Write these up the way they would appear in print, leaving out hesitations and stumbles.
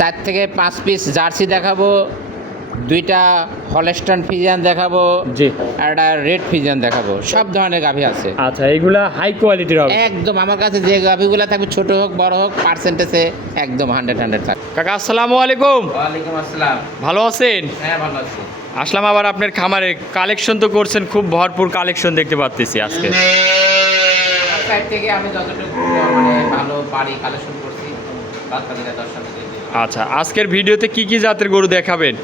4 থেকে 5 piece jersey দেখাবো, 2টা হলস্টাইন ফ্রিজিয়ান দেখাবো, জি, আর একটা রেড ফ্রিজিয়ান দেখাবো। সব ধরনের গাভী আছে। আচ্ছা, এগুলা হাই কোয়ালিটির হবে একদম আমার কাছে যে গাভীগুলো থাকবে, ছোট হোক বড় হোক, পার্সেন্টেজে একদম 100 থাকবে। কাকা আসসালামু আলাইকুম। ওয়ালাইকুম আসসালাম। ভালো আছেন? হ্যাঁ, ভালো আছি। আসলাম আবার আপনার খামারে। কালেকশন তো করছেন, খুব ভরপুর কালেকশন দেখতে পাচ্ছি আজকে। আমার সাইড থেকে আমি যতটুকু মানে ভালো পারি কালেকশন করছি, বাচ্চাদের দর্শকদের জন্য। আচ্ছা, আজকের ভিডিওতে কি কি জাতের গরু দেখাবেন?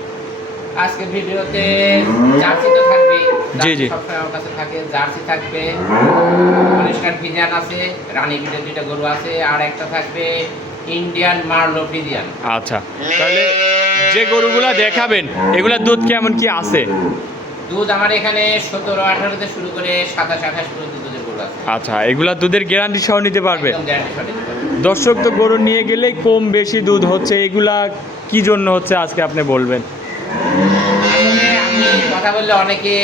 আজকের ভিডিওতে জার্সি তো থাকবে। জি, জি। সবসময় আমার কাছে থাকে। জার্সি থাকবে, হলস্টাইন ফ্রিজিয়ান আছে, রানী বিটের 2টা গরু আছে, আর একটা থাকবে ইন্ডিয়ান মার্লো ফ্রিজিয়ান। আচ্ছা, তাহলে যে গরুগুলা দেখাবেন এগুলা দুধ কেমন কি আছে? দুধ আমার এখানে 17-18 থেকে শুরু করে 27-28 পর্যন্ত দুধের গরু আছে। আচ্ছা, এগুলা দুধের গ্যারান্টি সহ নিতে পারবে? একদম গ্যারান্টি সহ নিতে পারবে। দর্শক তো গরু নিয়ে গেলেই কম বেশি দুধ হচ্ছে, এগুলা কি জন্য হচ্ছে আজকে আপনি বলবেন? আসলে আমি কথা বললে অনেকে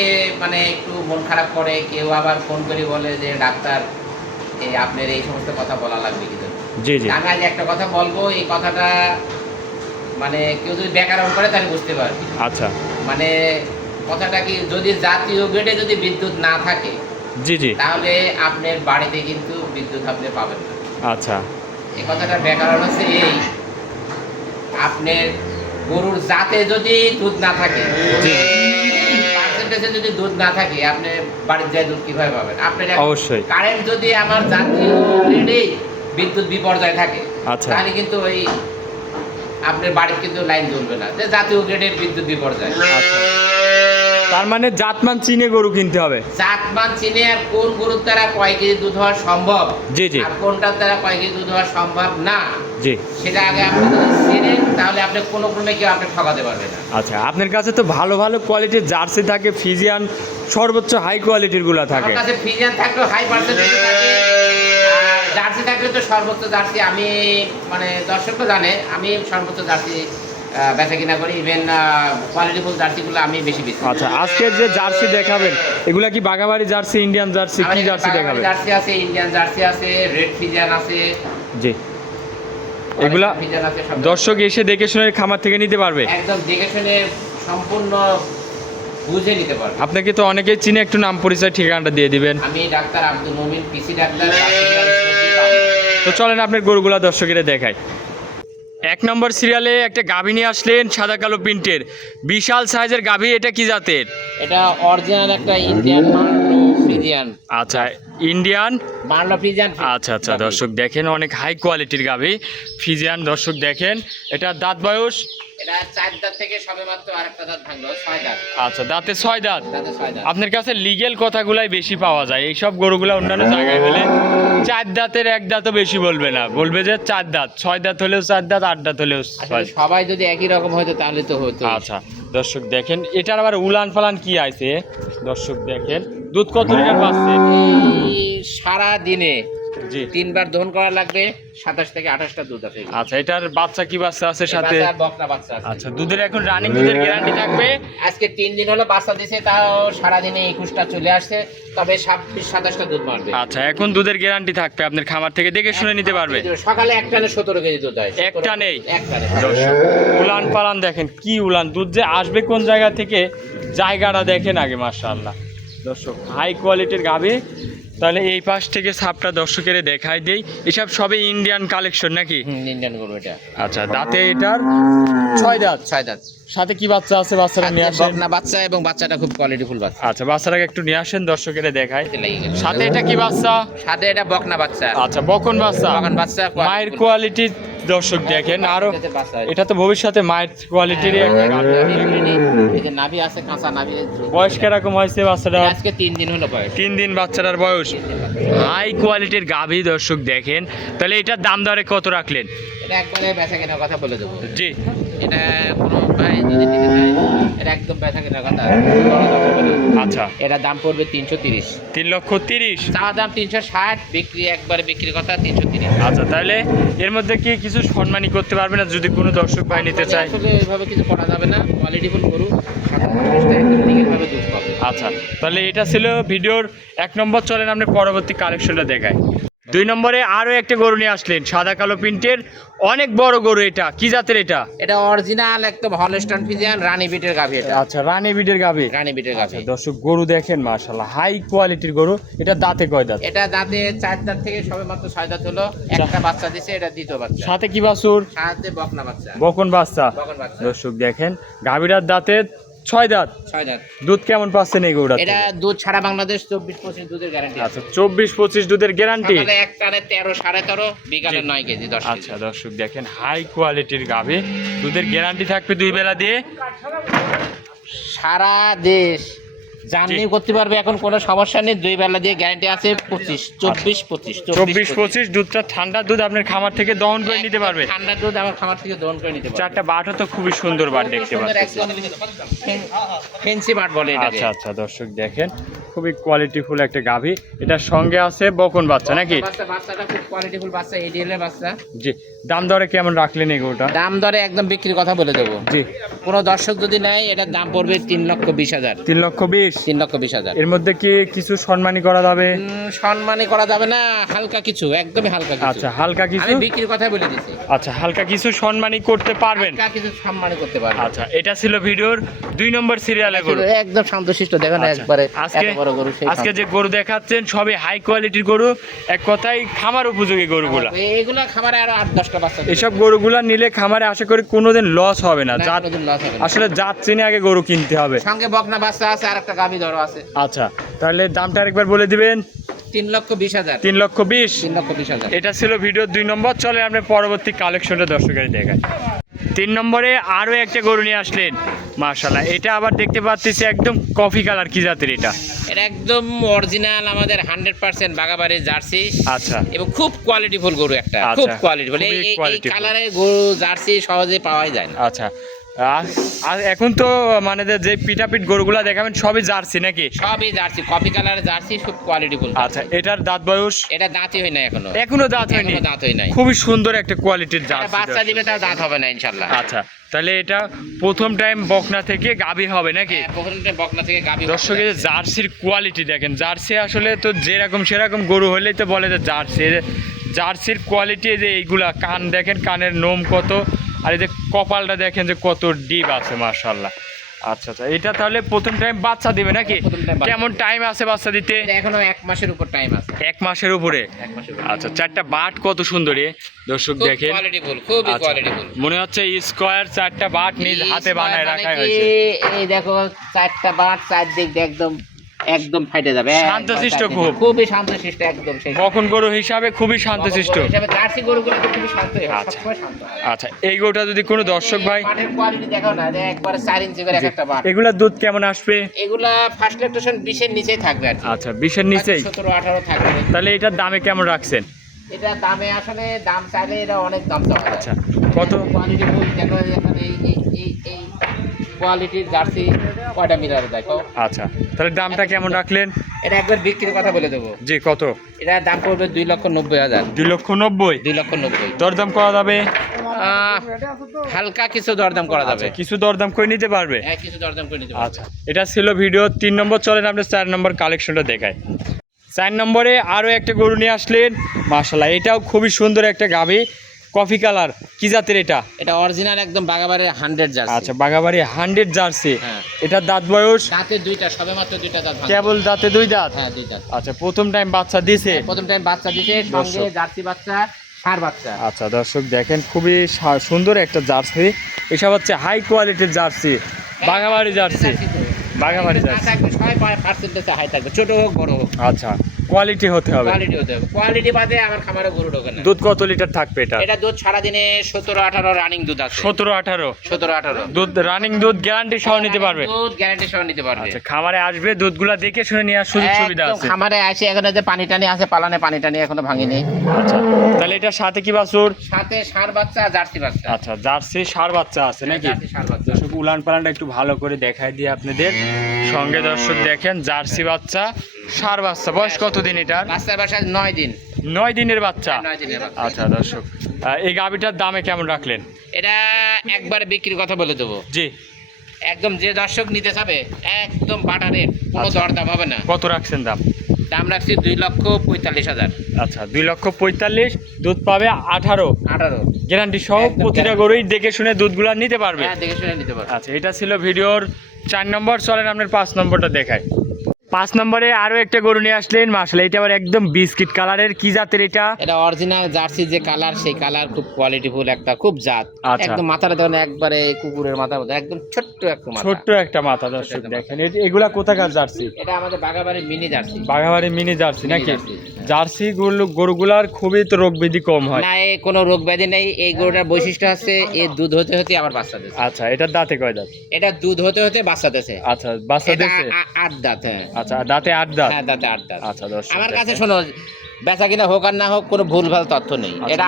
মানে একটু মন খারাপ করে, কেউ আবার ফোন করে বলে যে ডাক্তার আপনার এই সমস্ত কথা বলা লাগবে কিন্তু। জি, জি। আমি আজ একটা কথা বলবো, এই কথাটা মানে কেউ যদি ব্যাকরণ করে তাহলে বুঝতে পারবে। আচ্ছা, মানে কথাটা কি, যদি জাতীয় গ্রিডে যদি বিদ্যুৎ না থাকে, জি, জি। তাহলে আপনার বাড়িতে কিন্তু বিদ্যুৎ আপনি পাবেন না। আচ্ছা, এই কথাটার ব্যাকরণ হচ্ছে এই, আপনার গরুর জাতে যদি দুধ না থাকে, জি, পার্সেন্টেজে যদি দুধ না থাকে, আপনি বাড়ির যায় দুধ কিভাবে পাবেন? আপনার অবশ্যই। কারেন্ট যদি আমার জাতীয় গ্রিডে বিদ্যুৎ বিপর্যয় থাকে, আচ্ছা, তাহলে কিন্তু ওই আপনার বাড়ির কিন্তু লাইন জ্বলবে না, যে জাতীয় গ্রিডের বিদ্যুৎ বিপর্যয়। আচ্ছা, তার মানে জাতমান চিনে গরু কিনতে হবে। জাতমান চিনে আর কোন গরুর দ্বারা কয় কেজি দুধ হওয়া সম্ভব, জি, জি, আর কোনটার দ্বারা কয় কেজি দুধ হওয়া সম্ভব না, জি। সেটা আগে আপনি যদি চিনেন, তাহলে আপনি কোনো ক্রমে কেউ আপনি ঠকাতে পারবে না। আচ্ছা, আপনার কাছে তো ভালো ভালো কোয়ালিটির জার্সি থাকে, ফিজিয়ান সর্বোচ্চ হাই কোয়ালিটির গুলা থাকে। আমার কাছে ফ্রিজিয়ান থাকলেও হাই পার্সেন্টেজ থাকে, আর জার্সি থাকলে তো সর্বোচ্চ জার্সি আমি মানে দর্শকরা জানে আমি সর্বোচ্চ জার্সি বেচা কিনা করি। ইভেন কোয়ালিটিফুল জার্সিগুলো আমি বেশি বেশি। আচ্ছা, আজকের যে জার্সি দেখাবেন এগুলা কি বাগাবাড়ি জার্সি, ইন্ডিয়ান জার্সি, কি জার্সি দেখাবেন? জার্সি আছে, ইন্ডিয়ান জার্সি আছে, রেড ফ্রিজিয়ান আছে। জি, এগুলা ফ্রিজিয়ান আছে সব। দর্শক এসে দেখে শুনে খামার থেকে নিতে পারবে? একদম দেখে শুনে সম্পূর্ণ বুঝে নিতে পারবে। আপনাকে তো অনেকেই চিনে, একটু নাম পরিচয় ঠিকানাটা দিয়ে দিবেন। আমি ডাক্তার আব্দুল মুমিন, পিসি ডাক্তার। তো চলেন আপনার গরুগুলা দর্শকের দেখাই। 1 নম্বর সিরিয়ালে একটা গাভী নিয়ে আসলেন, সাদা কালো প্রিন্টের, বিশাল সাইজের গাভী। এটা কি জাতের? এটা অরিজিনাল একটা ইন্ডিয়ান মার্লো ফ্রিজিয়ান। আচ্ছা, ইন্ডিয়ান মার্লো ফ্রিজিয়ান। আচ্ছা, আচ্ছা, দর্শক দেখেন অনেক হাই কোয়ালিটির গাভী ফ্রিজিয়ান। দর্শক দেখেন, এটা দাঁত বয়স? এটা 4 দাঁত থেকে সবেমাত্র আরেকটা দাঁত ভাঙলো, 6 দাঁত। আচ্ছা, দাঁতে 6 দাঁত। দাঁতে 6 দাঁত। আপনার কাছে লিগেল কথাগুলাই বেশি পাওয়া যায়। এইসব গরুগুলা অন্যান্য জায়গায় হলে 4 দাঁতের 1 দাঁতও বেশি বলবে না, বলবে যে 4 দাঁত, 6 দাঁত হলেও 4 দাঁত, 8 দাঁত হলেও 6 আসলে দাঁত। সবাই যদি একই রকম হতো তাহলে তো হতো। আচ্ছা, দর্শক দেখেন এটার আবার উলান ফালান কি আছে। দর্শক দেখেন দুধ কত লিটার পাচ্ছে? এই সারা দিনে জি, 3 বার দহন করা লাগবে, 27 থেকে 28টা দুধ আছে। আচ্ছা, এটার বাচ্চা কি বাচ্চা আছে সাথে? বাচ্চা বকনা বাচ্চা আছে। আচ্ছা, দুধের এখন রানিং দুধের গ্যারান্টি থাকবে? আজকে 3 দিন হলো বাচ্চা দিছে, তাও সারা দিনে 21টা চলে আসছে, তবে 26-27টা দুধ মারবে। আচ্ছা, এখন দুধের গ্যারান্টি থাকবে, আপনার খামার থেকে দেখে শুনে নিতে পারবে? সকালে এক টানে 17 কেজি দুধ হয়। একটা নেই? এক টানে। দর্শক উলান পালান দেখেন, কি উলান, দুধ যে আসবে কোন জায়গা থেকে, জায়গাটা দেখেন আগে। মাশাআল্লাহ দর্শক, হাই কোয়ালিটির গাভী। তাহলে এই পাশ থেকে সাপটা দর্শকের দেখাই দেই। এসব সবে ইন্ডিয়ান কালেকশন নাকি? ইন্ডিয়ান গরু এটা। আচ্ছা, দাঁতে এটার 6 দাঁত। 6 দাঁত। সাথে কি বাচ্চা আছে? বাচ্চাটা নিয়ে আসেন। বকনা বাচ্চা, এবং বাচ্চাটা খুব কোয়ালিটিফুল বাচ্চা। আচ্ছা, বাচ্চাটাকে একটু নিয়ে আসেন, দর্শকের দেখাই। লেগে গেল। সাথে এটা কি বাচ্চা? সাথে এটা বকনা বাচ্চা। আচ্ছা, বকন বাচ্চা। বকন বাচ্চা, মায়ের কোয়ালিটি দর্শক দেখেন, আরো বাচ্চা। এটা তো ভবিষ্যতে মায়ের কোয়ালিটির একটা গাভী। এই যে নাভি আছে, কাঁচা নাভি। বয়স কিরকম হয়েছে বাচ্চাটা? আজকে 3 দিন হলো বয়স। 3 দিন বাচ্চাটার বয়স। হাই কোয়ালিটির গাভী দর্শক দেখেন। তাহলে এটার দাম দরে কত রাখলেন? এটা একবারে বেচা কেনার কথা বলে দেবো। জি, এটা কোনো ভাই যদি নিতে চায়, এটা একদম বেচা কেনার কথা। আচ্ছা, এটা দাম পড়বে 330। 3,30,000। চাওয়া দাম 360, বিক্রি একবারে বিক্রির কথা 330। আচ্ছা, তাহলে এর মধ্যে কি কিছু সম্মানী করতে পারবে না যদি কোনো দর্শক ভাই নিতে চায়? আসলে এভাবে কিছু করা যাবে না, কোয়ালিটিফুল গরু, সাধারণ একদম লিগেলভাবে দুধ পাবে। আচ্ছা, তাহলে এটা ছিল ভিডিওর 1 নম্বর। চলেন আপনি পরবর্তী কালেকশনটা দেখাই। 2 নম্বরে আরো একটা গরু নিয়ে আসলেন, সাদা কালো প্রিন্টের, অনেক বড় গরু। এটা কি জাতের? এটা অরিজিনাল একদম হলস্টাইন ফ্রিজিয়ান রানী বিটের গাভী। এটা আচ্ছা, রানী বিটের গাভী। রানী বিটের গাভী। দর্শক গরু দেখেন মাশাআল্লাহ, হাই কোয়ালিটির গরু। এটা দাঁতে কয় দাঁত? এটা দাঁতে 4 দাঁত থেকে সবে মাত্র 6 দাঁত হলো। একটা বাচ্চা দিছে, এটা দ্বিতীয় বাচ্চা। সাথে কি বাছুর? সাথে বকনা বাচ্চা। বকন বাচ্চা। বকন বাচ্চা। দর্শক দেখেন গাভীরার দাঁতে 6 দাঁত। 6 দাঁত। দুধ কেমন পাচ্ছেন এই গরুটা? এটা দুধ ছাড়া বাংলাদেশ 24-25 দুধের গ্যারান্টি আছে। আচ্ছা, 24-25 দুধের গ্যারান্টি। সকালে এক টানে 13 13.5, বিকালে 9 কেজি 10 কেজি। আচ্ছা দর্শক দেখেন হাই কোয়ালিটির গাভী, দুধের গ্যারান্টি থাকবে 2 বেলা দিয়ে। সারা দেশ জার্নি করতে পারবে, এখন কোনো সমস্যা নেই। 2 বেলা দিয়ে গ্যারান্টি আছে। 24-25 24-25 দুধটা ঠান্ডা দুধ আপনার খামার থেকে দহন করে নিতে পারবে। ঠান্ডা দুধ আমার খামার থেকে দহন করে নিতে পারবে। 4টা বাটও তো খুবই সুন্দর বাট দেখতে পাচ্ছি। ফেন্সি বাট বলে এটাকে। আচ্ছা আচ্ছা দর্শক দেখেন খুবই কোয়ালিটিফুল একটা গাভী। এটার সঙ্গে আছে বকন বাচ্চা নাকি? বাচ্চাটা খুব কোয়ালিটিফুল বাচ্চা, এডিএল এর বাচ্চা। জি, দাম দরে কেমন রাখলেন এই গরুটা? দাম দরে একদম বিক্রির কথা বলে দেবো। জি, কোনো দর্শক যদি নেয় এটার দাম পড়বে 3,20,000। 3,20,000। 3,20,000। এর মধ্যে কি কিছু সম্মানী করা যাবে? সম্মানী করা যাবে না, হালকা কিছু, একদমই হালকা কিছু। আচ্ছা, হালকা কিছু। আমি বিক্রির কথা বলে দিছি। আচ্ছা, হালকা কিছু সম্মানী করতে পারবেন। হালকা কিছু সম্মানী করতে পারবেন। আচ্ছা, এটা ছিল ভিডিওর 2 নম্বর সিরিয়ালে গরু। একদম শান্তশিষ্ট দেখেন। আচ্ছা, একবারে আজকে এত বড় গরু। আজকে যে গরু দেখাচ্ছেন সবই হাই কোয়ালিটির গরু, এক কথায় খামার উপযোগী গরুগুলা। এগুলা খামারে আরো 8-10টা বাচ্চা দিবে। এসব গরুগুলা নিলে খামারে আশা করি কোনোদিন লস হবে না। না, জাত কোনোদিন loss হবে না। আসলে জাত চিনে আগে গরু কিনতে হবে। সঙ্গে বকনা বাচ্চা আছে আর একটা গাভী ধরো আছে। আচ্ছা, তাহলে দামটা আরেকবার বলে দিবেন। 3,20,000। 3,20,000। 3,20,000। এটা ছিল ভিডিওর 2 নম্বর। চলে আমরা পরবর্তী কালেকশনটা দর্শকের দেখাই। 3 নম্বরে আরো একটা গরু নিয়ে আসলেন মাশাআল্লাহ। এটা আবার দেখতে পাচ্ছি একদম কফি কালার। কি জাতের এটা? এটা একদম অরিজিনাল আমাদের 100% বাগাবাড়ির জার্সি। আচ্ছা, এবং খুব কোয়ালিটিফুল গরু একটা। আচ্ছা, খুব কোয়ালিটিফুল। খুবই এই qualityful। কালারের গরু জার্সি সহজে পাওয়াই যায় না। আচ্ছা। আর এখন তো মানে যে পিটাপিট গরুগুলা দেখাবেন সবই জার্সি নাকি? সবই জার্সি, কপি কালারের জার্সি, খুব কোয়ালিটিফুল। আচ্ছা, এটার দাঁত বয়স? এটা দাঁতই হয় না এখনো। এখনো দাঁত হয়নি? এখনো দাঁত হয় নাই। খুবই সুন্দর একটা কোয়ালিটির এটা জার্সি। বাচ্চা দিবে তাও দাঁত হবে না ইনশাআল্লাহ। আচ্ছা, তাহলে এটা প্রথম টাইম বকনা থেকে গাভী হবে নাকি? প্রথমটা বকনা থেকে গাভী। দর্শকের জার্সির কোয়ালিটি দেখেন। জার্সি আসলে তো যেরকম সেরকম গরু হলেই তো বলে যে জার্সি। জার্সির কোয়ালিটি যে এইগুলা, কান দেখেন, কানের নোম কত, আর এই যে কপালটা দেখেন যে কত ডিপ আছে মাশাআল্লাহ। আচ্ছা আচ্ছা, এটা তাহলে প্রথম টাইম বাচ্চা দিবে নাকি? কেমন টাইম আছে বাচ্চা দিতে? এখনো 1 মাসের উপর টাইম আছে। 1 মাসের উপরে? 1 মাসের উপর। আচ্ছা, 4টা বাট কত সুন্দর দর্শক খুব দেখেন। কোয়ালিটিফুল, খুবই আচ্ছা, কোয়ালিটিফুল। মনে হচ্ছে স্কোয়ার 4টা বাট নিজ হাতে বানায় রাখা মানে কি, হয়েছে। এই দেখো 4টা বাট, 4 দিক দিয়ে একদম ফাইটে যাবে। শান্তশিষ্ট খুবই শান্তশিষ্ট একদম। সেই বকন গরু হিসাবে খুবই শান্তশিষ্ট। হিসাবে জার্সি গরুগুলো তো খুবই শান্তই হয়, আচ্ছা। সবসময় শান্ত হয়। আচ্ছা, এই গরুটা যদি কোনো দর্শক ভাই, বাটের কোয়ালিটি দেখো না, যে একবারে 4 ইঞ্চি করে একটা বাট। এগুলা দুধ কেমন আসবে? এগুলা ফার্স্ট ল্যাকটেশন 20 এর নিচেই থাকবে আর কি। আচ্ছা, 20-এর নিচেই? 17-18 থাকবে। তাহলে এটার দামে কেমন রাখছেন? এটা দামে আসলে দাম চাইলে এটা অনেক দাম চাওয়া যায়। আচ্ছা, কত? কোয়ালিটি ফুল দেখো, এখানে এই কোয়ালিটির জার্সি কয়টা মিলার দেখো। আচ্ছা, তাহলে দামটা কেমন রাখলেন? এটা একবার বিক্রির কথা বলে দেবো। জি, কত? এটা দাম পড়বে 2,90,000। 2,90,000? 2,90,000। দরদাম করা যাবে? হালকা কিছু দরদাম করা যাবে। আচ্ছা, কিছু দরদাম করে নিতে পারবে? হ্যাঁ, কিছু দরদাম করে নিতে পারবে। আচ্ছা, এটা ছিল ভিডিও 3 নম্বর। চলেন আমরা 4 নম্বর কালেকশনটা দেখাই। 4 নম্বরে আরো একটা গরু নিয়ে আসলেন মাশাআল্লাহ। এটাও খুবই সুন্দর একটা গাভী, কফি কালার। কি জাতের এটা? এটা অরিজিনাল একদম বাগাবাড়ির 100 জার্সি। আচ্ছা, বাগাবাড়ি 100 জার্সি। হ্যাঁ। এটার দাঁত বয়স? দাঁতে 2টা, সবেমাত্র 2টা দাঁত ভাঙা। কেবল দাঁতে 2 দাঁত? হ্যাঁ, 2 দাঁত। আচ্ছা, প্রথম টাইম বাচ্চা দিছে? প্রথম টাইম বাচ্চা দিছে, সঙ্গে জার্সি বাচ্চা, ষাঁড় বাচ্চা। আচ্ছা দর্শক দেখেন খুবই সুন্দর একটা জার্সি। এসব হচ্ছে হাই কোয়ালিটির jersey, Bagabari jersey. Bagabari jersey 6% high থাকবে, ছোট হোক বড় হোক। আচ্ছা, কোয়ালিটি হতে হবে। কোয়ালিটি হতে হবে। কোয়ালিটি বাদে আমার খামারে গরু ঢোকে না। দুধ কত লিটার থাকবে এটা? এটা দুধ সারাদিনে 17-18 রানিং দুধ আছে। 17-18? 17-18 দুধ রানিং দুধ গ্যারান্টি সহ নিতে পারবে? দুধ গ্যারান্টি সহ নিতে পারবে। আচ্ছা, খামারে আসবে দুধগুলা দেখে শুনে নেওয়ার সুযোগ সুবিধা একদম আছে? খামারে আসে, এখানে যে পানি টানি আছে, পালানে পানি টানি এখনো ভাঙিনি। আচ্ছা, তাহলে এটার সাথে কি বাছুর? সাথে ষাঁড় বাচ্চা, জার্সি বাচ্চা। আচ্ছা, জার্সি ষাঁড় বাচ্চা আছে নাকি? জার্সি ষাঁড় বাচ্চা। দর্শক উলান পালানটা একটু ভালো করে দেখাই দিয়ে আপনাদের সঙ্গে। দর্শক দেখেন জার্সি বাচ্চা, ষাঁড় বাচ্চা। বয়স কতদিন এটার? বাচ্চার বয়স 9 দিন। 9 দিনের বাচ্চা? 9 দিনের বাচ্চা। আচ্ছা দর্শক, এই গাভীটার দামে কেমন রাখলেন? এটা একবারে বিক্রির কথা বলে দেবো। জি, একদম যে দর্শক নিতে চাবে একদম বাটা রেট, কোনো আচ্ছা। দরদাম হবে না। কত রাখছেন দাম? দাম রাখছি 2,45,000। আচ্ছা, 2,45,000, দুধ পাবে 18 18 গ্যারান্টি সহ। একদম প্রতিটা guarantee। গরুই দেখে শুনে দুধগুলা নিতে পারবে। হ্যাঁ, দেখে শুনে নিতে পারবে। আচ্ছা, এটা ছিল ভিডিওর 4 নম্বর। চলেন আপনার 5 নম্বরটা দেখায়। 5 নম্বরে আরো একটা গরু নিয়ে আসলেন মাশাআল্লাহ, এটা আবার একদম বিস্কিট কালারের। কি জাতের এটা? এটা অরিজিনাল জার্সি যে কালার, সেই কালার খুব কোয়ালিটিফুল একটা, খুব জাত। আচ্ছা। একদম মাথাটা দেখুন একবারে কুকুরের মাথার মতো, একদম ছোট্ট একটা মাথা। ছোট্ট একটা মাথা দর্শক দেখেন। এগুলা কোথাকার জার্সি? এটা আমাদের বাগাবাড়ির মিনি জার্সি। বাঘাবাড়ি মিনি জার্সি মিনি নাকি? জার্সি। জার্সি গরুগুলার খুবই তো রোগ ব্যাধি কম হয়। না, এ কোনো রোগ ব্যাধি নেই। এই গরুটার বৈশিষ্ট্য হচ্ছে এর দুধ হতে হতে আবার বাচ্চা দিচ্ছে। আচ্ছা, এটার দাঁতে কয় দাঁত? এটা দুধ হতে হতে বাচ্চা দিচ্ছে। আচ্ছা, বাচ্চা এটা দিয়েছে। 8 দাঁত। হ্যাঁ, আচ্ছা, দাঁতে 8 দাঁত। হ্যাঁ, দাঁতে 8 দাঁত। আচ্ছা দর্শক আমার কাছে দেখেন। শোনো, বেচা কিনা হোক আর না হোক কোনো ভুলভাল তথ্য নেই। আচ্ছা। এটা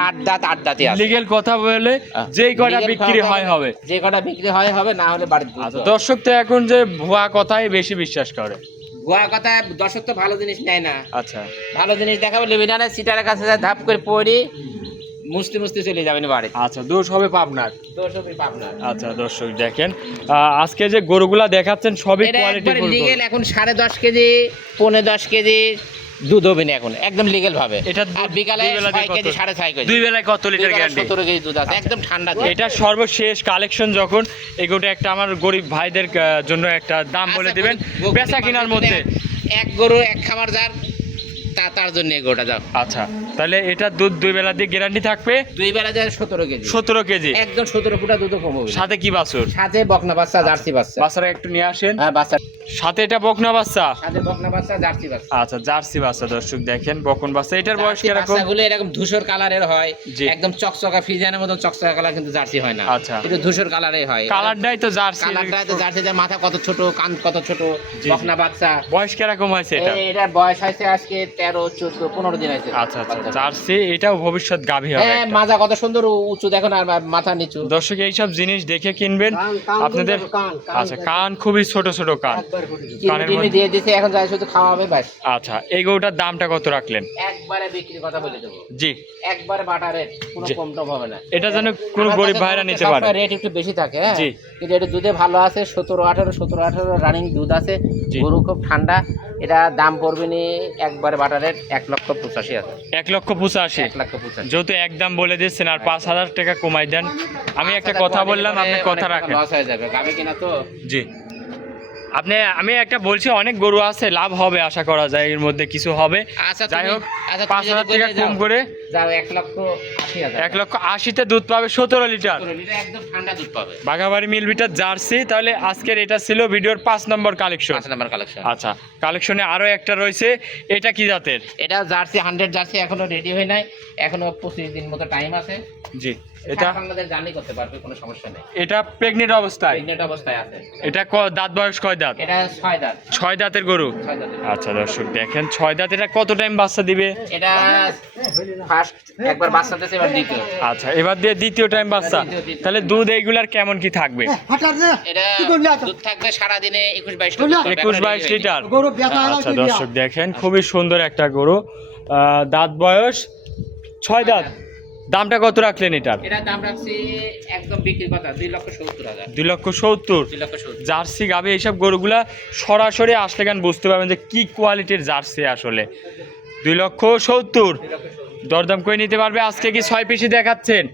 8 দাঁতই আছে। লিগেল কথা বলে যেই কয়টা Legal বিক্রি কথা হয় হবে। যে কটা বিক্রি হয় হবে, না হলে বাড়িতে দুধ আচ্ছা, হবে। দর্শক তো এখন যে ভুয়া কথাই বেশি বিশ্বাস করে। গোয়া কথা, দর্শক তো ভালো জিনিস নেয় না। আচ্ছা, ভালো জিনিস দেখাবো লিবিনানে, সিটারের কাছে যায় ধাপ করে পড়ি, মুছতে মুছতে চলে যাবেন বাড়ি। আচ্ছা, দোষ হবে পাবনার। দর্শকই পাবনা। আচ্ছা দর্শক দেখেন, আজকে যে গরুগুলা দেখাচ্ছেন সবই এটা কোয়ালিটি একবারে লিগেল। এখন 10.5 কেজি, 10.5 কেজি দুধ হবে না এখন, একদম লিগেল ভাবে। এটা আর বিকালে দুই বেলা 6 কেজি, 6.5 কেজি। দুই বেলায় কত লিটার গ্যারান্টি? 17 কেজি দুধ আছে, একদম ঠান্ডা দুধ। এটা সর্বশেষ কালেকশন। যখন এগুলো একটা আমার গরিব ভাইদের জন্য একটা দাম বলে আচ্ছা, দিবেন গরু- বেচা কেনার মধ্যে। এক গরু এক খামার যার, তার জন্য এই গরুটা যাও। আচ্ছা, তাহলে এটা দুধ 2 বেলা দিয়ে গ্যারান্টি থাকবে। 2 বেলা যায় 17 কেজি। 17 কেজি। একদম 17 ফুটা দুধও কম হবে না। সাথে কি বাছুর? সাথে বকনা বাচ্চা, জার্সি বাচ্চা। বাচ্চারা একটু নিয়ে আসেন। হ্যাঁ, বাচ্চা সাথে এটা বকনা বাচ্চা। সাথে বকনা বাচ্চা, জার্সি বাচ্চা। আচ্ছা, জার্সি বাচ্চা দর্শক দেখেন, বকন বাচ্চা। এটার বয়স জার্সি কিরকম? বাচ্চাগুলো এরকম ধূসর কালারের হয়, জি। একদম চকচকা ফিজানের মতন চকচকা কালার, কিন্তু জার্সি হয় না। আচ্ছা। এটা ধূসর কালারের হয়। কালারটাই তো জার্সি। কালারটা তো জার্সিদের মাথা কত ছোট, কান কত ছোট, জি। বকনা বাচ্চা। বয়স কিরকম হয়েছে এটা? এটার বয়স হয়েছে আজকে 13, 14, 15 দিন হয়েছে। আচ্ছা আচ্ছা, জার্সি এটাও ভবিষ্যৎ গাভী হবে হ্যাঁ, একটা। মাজা কত সুন্দর উঁচু দেখুন, আর মাথা নিচু। দর্শক এইসব জিনিস দেখে কিনবেন আপনাদের। আচ্ছা, কান খুবই ছোট ছোট কান। কানের চিনি মধ্যে- দিয়ে দিছে, এখন যায় শুধু খাওয়া হবে ব্যাস। আচ্ছা, এই গরুটার দামটা কত রাখলেন? একবারে বিক্রি কথা বলে দেবো, জি। একবারে বাটা রেট, কোনো জি। কম টম হবে না। এটা যেন কোনো আমার গরিব কাছে ভাইরা নিতে পারে। রেট একটু বেশি থাকে, হ্যাঁ, জি। কিন্তু এটা দুধে ভালো আছে। 17-18 রানিং দুধ আছে। জি। গরু খুব ঠান্ডা। এটা দাম পড়বে নি একবারে বাটা রেট 1,85,000। 1,85,000। 1,85,000। যেহেতু একদম বলে দিচ্ছেন, আর 5,000 টাকা কমাই দেন। আমি একটা কথা বললাম, আপনি কথা রাখেন। লস হয়ে যাবে, গাবে কিনা তো। জি। আমি একটা বলছি, অনেক গরু আছে, লাভ হবে আশা করা যায়, এর মধ্যে কিছু হবে। আচ্ছা, যাই হোক, আচ্ছা, 5,000 টাকা কম করে যাও 1,80,000। 1,80,000-তে দুধ পাবে 17 লিটার। এটা একদম ঠান্ডা দুধ পাবে। বাঘাবাড়ি মিল বিটার জার্সি। তাহলে আজকের এটা ছিল ভিডিওর 5 নম্বর কালেকশন। 5 number collection. আচ্ছা, কালেকশনে আরো একটা রয়েছে। এটা কি জাতের? এটা জার্সি, 100 জার্সি, এখনো রেডি হয় নাই। এখনো 25 দিন মতো টাইম আছে। জি। এটা বাংলাদেশ জার্নি করতে পারবে, কোনো সমস্যা নেই। এটা প্রেগনেন্ট অবস্থায়। প্রেগনেন্ট অবস্থায় আছে। এটা দাঁত বয়স কয় দাঁত? এটা 6 দাঁত। 6 দাঁতের গরু। 6 দাঁত। আচ্ছা দর্শক দেখেন, 6 দাঁত। এটা কত টাইম বাচ্চা দিবে? এটা ফার্স্ট একবার বাচ্চা দিয়েছে, এবার দ্বিতীয়। আচ্ছা, এবার দিয়ে দ্বিতীয় টাইম বাচ্চা। দ্বিতীয়। তাহলে দুধ এইগুলার কেমন কি থাকবে? এটা দুধ থাকবে সারাদিনে 21-22 21-22 লিটার। আচ্ছা দর্শক দেখেন, খুবই সুন্দর একটা গরু। দাঁত বয়স 6 দাঁত। দামটা কত রাখলেন এটার? এটা দাম রাখছি একদম বিক্রি কথা 2,70,000। 2,70,000। 2,70,000। জার্সি গাবে এইসব গরুগুলা সরাসরি আসলে কেন বুঝতে পারবেন যে কি কোয়ালিটির জার্সি আসলে। 2,70,000 দরদাম করে নিতে পারবে। আজকে কি 6 পিসি দেখাচ্ছেন?